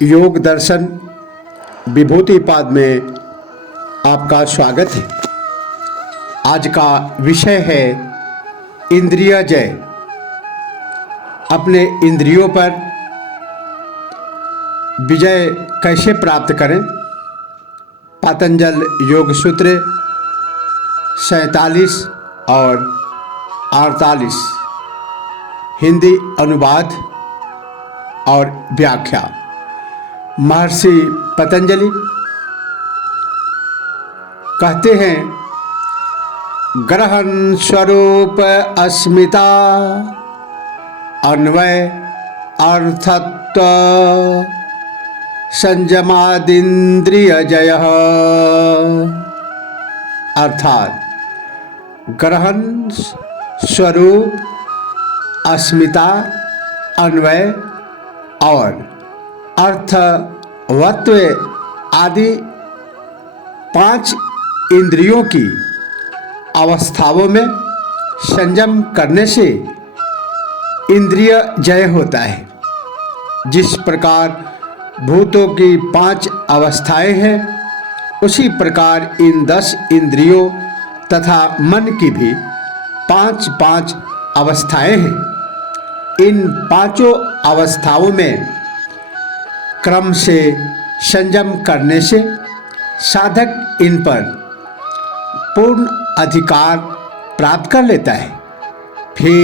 योग दर्शन विभूतिपाद में आपका स्वागत है। आज का विषय है इंद्रिय जय। अपने इंद्रियों पर विजय कैसे प्राप्त करें। पतंजल योग सूत्र 47 और 48 हिंदी अनुवाद और व्याख्या। महर्षि पतंजलि कहते हैं, ग्रहण स्वरूप अस्मिता अन्वय अर्थत्व संयमादिन्द्रिय जय। अर्थात ग्रहण स्वरूप अस्मिता अन्वय और अर्थवत्व आदि 5 इंद्रियों की अवस्थाओं में संयम करने से इंद्रिय जय होता है। जिस प्रकार भूतों की 5 अवस्थाएं हैं, उसी प्रकार इन 10 इंद्रियों तथा मन की भी 5 अवस्थाएं हैं। इन 5 अवस्थाओं में क्रम से संयम करने से साधक इन पर पूर्ण अधिकार प्राप्त कर लेता है। फिर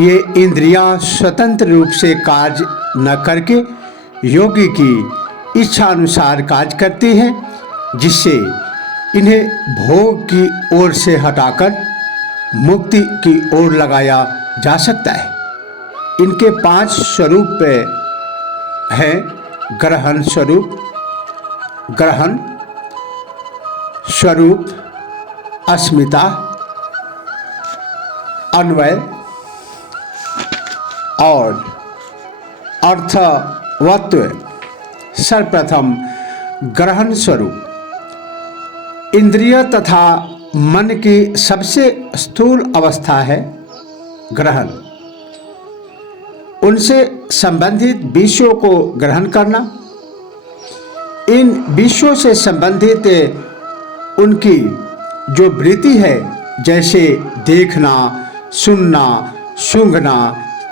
ये इंद्रियां स्वतंत्र रूप से कार्य न करके योगी की इच्छा अनुसार कार्य करती हैं, जिससे इन्हें भोग की ओर से हटाकर मुक्ति की ओर लगाया जा सकता है। इनके 5 स्वरूप हैं: ग्रहण स्वरूप, ग्रहण स्वरूप, अस्मिता, अन्वय और अर्थवत्व। सर्वप्रथम ग्रहण स्वरूप इंद्रिय तथा मन की सबसे स्थूल अवस्था है ग्रहण। उनसे संबंधित विषयों को ग्रहण करना, इन विषयों से संबंधित उनकी जो वृत्ति है, जैसे देखना, सुनना, सूंघना,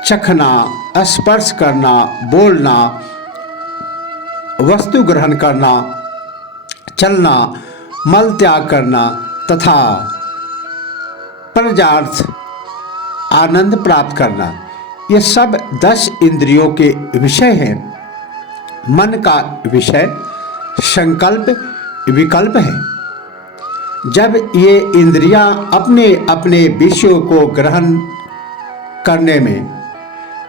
चखना, स्पर्श करना, बोलना, वस्तु ग्रहण करना, चलना, मल त्याग करना तथा प्रजार्थ आनंद प्राप्त करना, ये सब 10 इंद्रियों के विषय हैं। मन का विषय संकल्प विकल्प है। जब ये इंद्रियां अपने अपने विषयों को ग्रहण करने में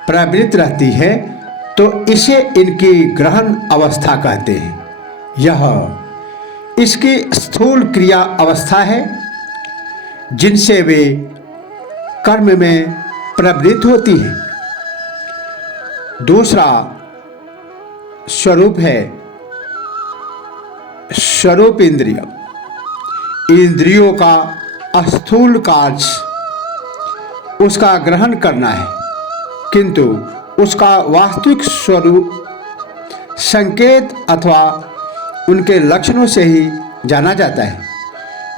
प्रवृत्त रहती है, तो इसे इनकी ग्रहण अवस्था कहते हैं। यह इसकी स्थूल क्रिया अवस्था है, जिनसे वे कर्म में प्रवृत्त होती हैं। दूसरा स्वरूप है स्वरूप इंद्रिय। इंद्रियों का स्थूल कार्य उसका ग्रहण करना है, किंतु उसका वास्तविक स्वरूप संकेत अथवा उनके लक्षणों से ही जाना जाता है।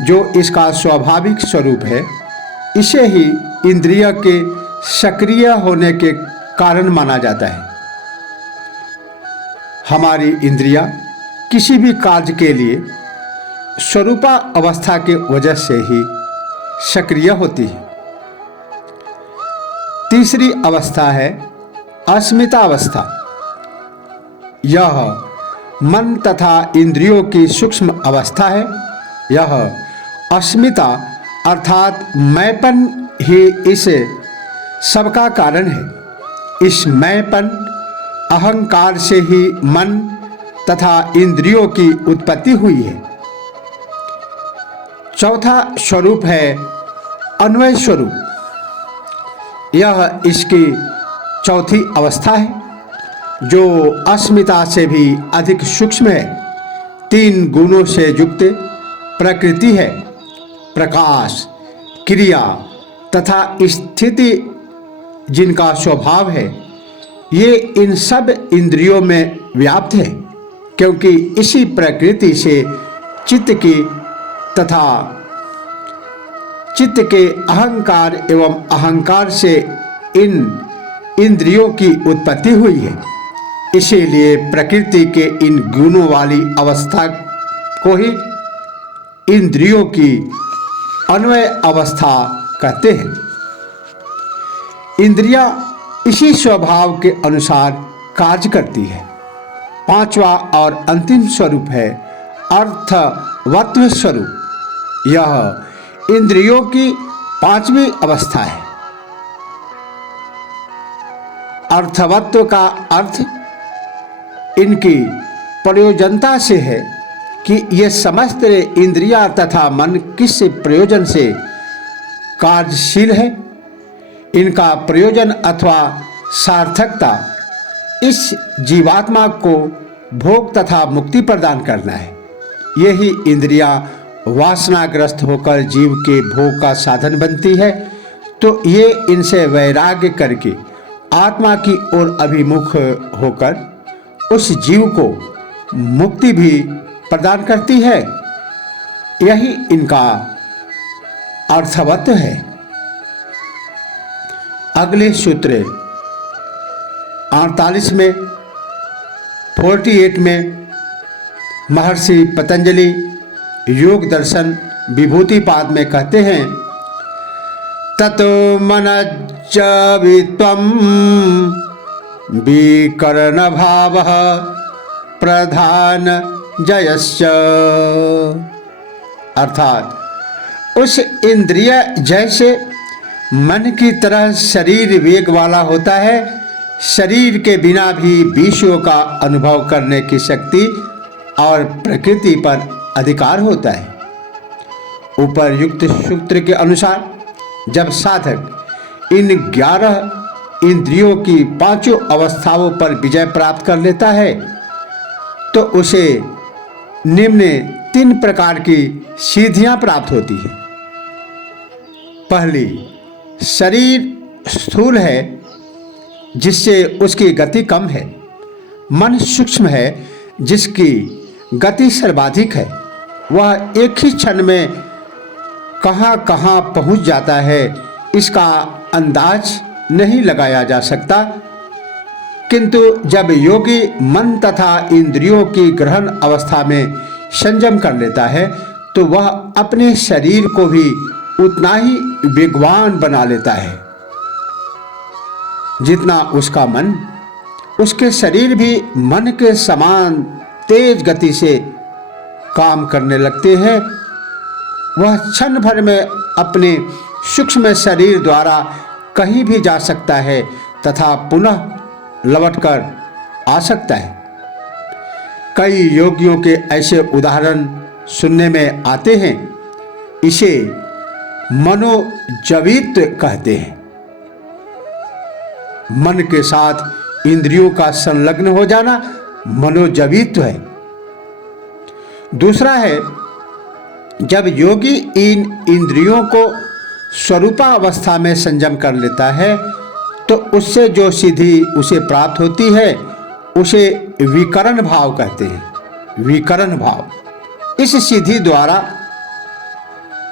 जो इसका स्वाभाविक स्वरूप है, इसे ही इंद्रिय के सक्रिय होने के कारण माना जाता है। हमारी इंद्रियां किसी भी कार्य के लिए स्वरूपा अवस्था के वजह से ही सक्रिय होती है। तीसरी अवस्था है अस्मिता अवस्था। यह मन तथा इंद्रियों की सूक्ष्म अवस्था है। यह अस्मिता अर्थात मैंपन ही इस सबका कारण है। इस मैंपन अहंकार से ही मन तथा इंद्रियों की उत्पत्ति हुई है। चौथा स्वरूप है अन्वय स्वरूप। यह इसकी चौथी अवस्था है, जो अस्मिता से भी अधिक सूक्ष्म है। 3 गुणों से युक्त प्रकृति है। प्रकाश, क्रिया तथा स्थिति जिनका स्वभाव है, ये इन सब इंद्रियों में व्याप्त है, क्योंकि इसी प्रकृति से चित्त की तथा चित्त के अहंकार एवं अहंकार से इन इंद्रियों की उत्पत्ति हुई है। इसीलिए प्रकृति के इन गुणों वाली अवस्था को ही इंद्रियों की अन्वय अवस्था कहते हैं। इंद्रियां इसी स्वभाव के अनुसार कार्य करती है। पांचवा और अंतिम स्वरूप है अर्थवत्व स्वरूप। यह इंद्रियों की पांचवी अवस्था है। अर्थवत्व का अर्थ इनकी प्रयोजनता से है कि ये समस्त इंद्रियां तथा मन किस प्रयोजन से कार्यशील है। इनका प्रयोजन अथवा सार्थकता इस जीवात्मा को भोग तथा मुक्ति प्रदान करना है। यही इंद्रियां वासनाग्रस्त होकर जीव के भोग का साधन बनती है, तो ये इनसे वैराग्य करके आत्मा की ओर अभिमुख होकर उस जीव को मुक्ति भी प्रदान करती है। यही इनका अर्थवत्व है। अगले सूत्र 48 में 48 में महर्षि पतंजलि योग दर्शन विभूति पाद में कहते हैं, ततो मनश्च वित्वं विकर्ण भावः प्रधान जयश्च। अर्थात उस इंद्रिय जैसे मन की तरह शरीर वेग वाला होता है। शरीर के बिना भी विषयों का अनुभव करने की शक्ति और प्रकृति पर अधिकार होता है। उपर्युक्त सूत्र के अनुसार जब साधक इन 11 इंद्रियों की पांचों अवस्थाओं पर विजय प्राप्त कर लेता है, तो उसे निम्न 3 प्रकार की सिद्धियां प्राप्त होती हैं। पहली, शरीर स्थूल है जिससे उसकी गति कम है। मन सूक्ष्म है जिसकी गति सर्वाधिक है। वह एक ही क्षण में कहाँ कहाँ पहुँच जाता है, इसका अंदाज नहीं लगाया जा सकता। किंतु जब योगी मन तथा इंद्रियों की ग्रहण अवस्था में संयम कर लेता है, तो वह अपने शरीर को भी उतना ही वेगवान बना लेता है जितना उसका मन। उसके शरीर भी मन के समान तेज गति से काम करने लगते हैं। वह क्षण भर में अपने सूक्ष्म शरीर द्वारा कहीं भी जा सकता है तथा पुनः लौटकर आ सकता है। कई योगियों के ऐसे उदाहरण सुनने में आते हैं। इसे मनोजवित कहते हैं। मन के साथ इंद्रियों का संलग्न हो जाना मनोजवित्व है। दूसरा है, जब योगी इन इंद्रियों को स्वरूपावस्था में संयम कर लेता है, तो उससे जो सिद्धि उसे प्राप्त होती है उसे विकरण भाव कहते हैं। विकरण भाव इस सिद्धि द्वारा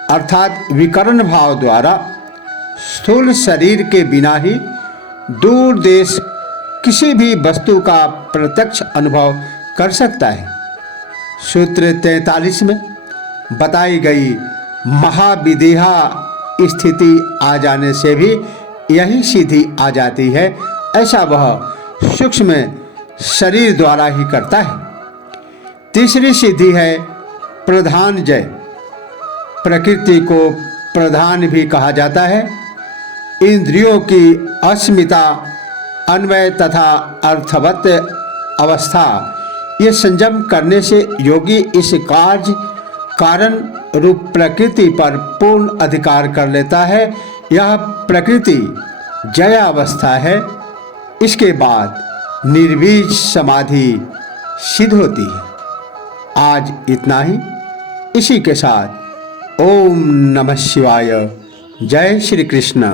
अर्थात विकर्ण भाव द्वारा स्थूल शरीर के बिना ही दूर देश किसी भी वस्तु का प्रत्यक्ष अनुभव कर सकता है। सूत्र 43 में बताई गई महाविदेहा स्थिति आ जाने से भी यही सिद्धि आ जाती है। ऐसा वह सूक्ष्म शरीर द्वारा ही करता है। तीसरी सिद्धि है प्रधान जय। प्रकृति को प्रधान भी कहा जाता है। इंद्रियों की अस्मिता, अन्वय तथा अर्थवत अवस्था, ये संयम करने से योगी इस कार्य कारण रूप प्रकृति पर पूर्ण अधिकार कर लेता है। यह प्रकृति जय अवस्था है। इसके बाद निर्बीज समाधि सिद्ध होती है। आज इतना ही। इसी के साथ ओम नमः शिवाय। जय श्री कृष्ण।